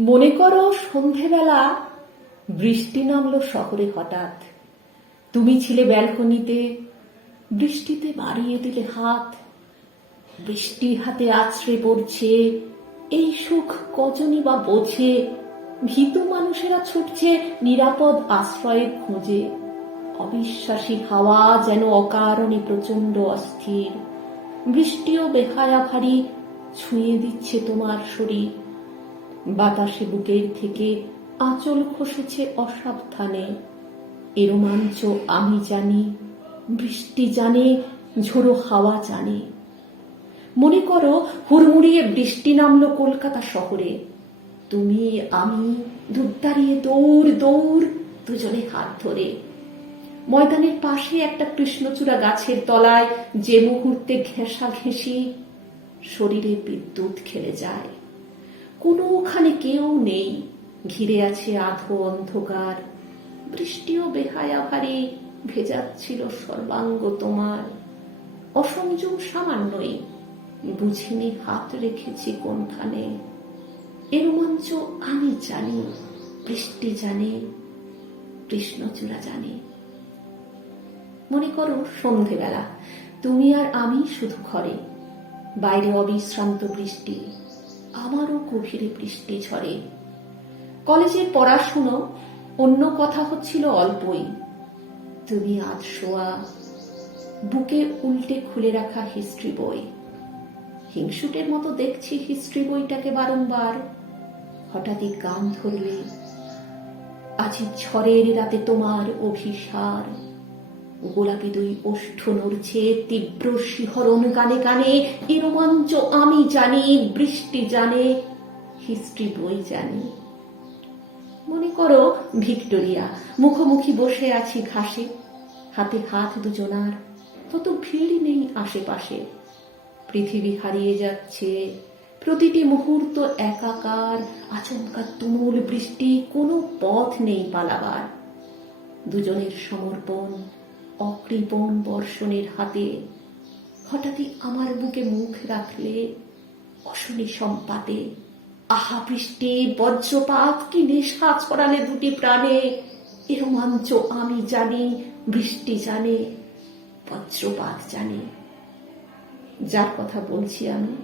মনে করো সন্ধেবেলা বৃষ্টি নামলো শহরে হঠাৎ। তুমি ছিলে ব্যালকনিতে, বৃষ্টিতে বাড়িয়ে দিলে হাত। বৃষ্টি হাতে আছড়ে পড়ছে, এই সুখ কজনই বা বোঝে? ভীতু মানুষেরা ছুটছে নিরাপদ আশ্রয়ের খোঁজে। অবিশ্বাসী হাওয়া যেন অকারণে প্রচণ্ড অস্থির। বৃষ্টিও বেহায়া ভারী ছুঁয়ে দিচ্ছে তোমার শরীর। বাতাসে বুকের থেকে আঁচল খসেছে অসাবধানে। এ রোমাঞ্চ আমি জানি, বৃষ্টি জানে, ঝোড়ো হাওয়া জানে। মনে করো হুড়মুড়িয়ে বৃষ্টি নামলো কলকাতা শহরে। তুমি, আমি, দুধ দাঁড়িয়ে দৌড় দৌড়, দুজনে হাত ধরে। ময়দানের পাশে একটা কৃষ্ণচূড়া গাছের তলায় যে মুহূর্তে ঘেঁষা ঘেঁষি শরীরে বিদ্যুৎ খেলে যায়। কোনোখানে কেউ নেই। ঘিরে আছে আধো অন্ধকার। বৃষ্টিও বেহায়া ভারী ভেজাচ্ছিল সর্বাঙ্গ তোমার। অসংযম সামান্যই। বুঝিনি হাত রেখেছি কোনখানে। এ রোমাঞ্চ আমি জানি, বৃষ্টি জানে, কৃষ্ণচূড়া জানে। মনে করো সন্ধেবেলা, তুমি আর আমি শুধু ঘরে। বাইরে অবিশ্রান্ত বৃষ্টি। আমারও গভীরে বৃষ্টি ঝরে। কলেজের পড়াশুনো অন্য কথা হচ্ছিল অল্পই। তুমি আজ শোয়া, বুকে উল্টে খুলে রাখা হিস্ট্রি বই। হিংসুটের মতো দেখছি হিস্ট্রি বইটাকে বারংবার। হঠাৎই গান ধরলে, আজি ঝড়ের রাতে তোমার অভিসার। গোলাপি দুই ওষ্ঠ নড়ছে তীব্র শিহরণ গানে গানে এ রোমাঞ্চ আমি জানি, বৃষ্টি জানে, হিস্ট্রি বই জানি। মনে করো, ভিক্টোরিয়া, মুখোমুখি বসে আছি ঘাসে, হাতে হাত দুজনার, তত ভিড় নেই আশেপাশে। পৃথিবী হারিয়ে যাচ্ছে, প্রতিটি মুহূর্ত একাকার, আচমকা তুমুল বৃষ্টি কোনো পথ নেই পালাবার। দুজনের সমর্পণ অকৃপণ বর্ষণের হাতে হঠাৎই আমার বুকে মুখ রাখলে অশনি সম্পাতে, আহা বৃষ্টি, বজ্রপাত, কি নেশা ছড়ালে দুটি প্রাণে? এ রোমাঞ্চ আমি জানি, বৃষ্টি জানে, বজ্রপাত জানে। যার কথা বলছি আমি,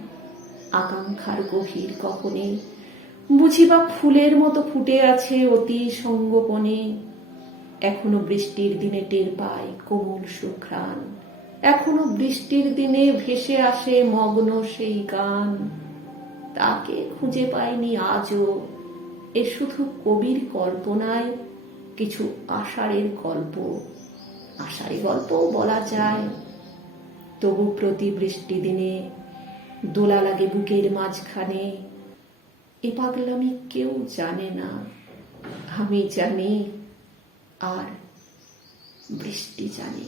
আকাঙ্ক্ষার গভীর কখনে বুঝি বা ফুলের মতো ফুটে আছে অতি সঙ্গোপনে। এখনও বৃষ্টির দিনে টের পাই কোমল সুঘ্রাণ। এখনও বৃষ্টির দিনে ভেসে আসে মগ্ন সেই গান। তাকে খুঁজে পাইনি আজও। এ শুধু কবির কল্পনায়, কিছু আষাঢ়ের গল্প। আষাঢ়ি গল্পও বলা যায়। তবু প্রতি বৃষ্টি দিনে দোলা লাগে বুকের মাঝখানে। এ পাগলামি কেউ জানে না। আমি জানি আর বৃষ্টি জানে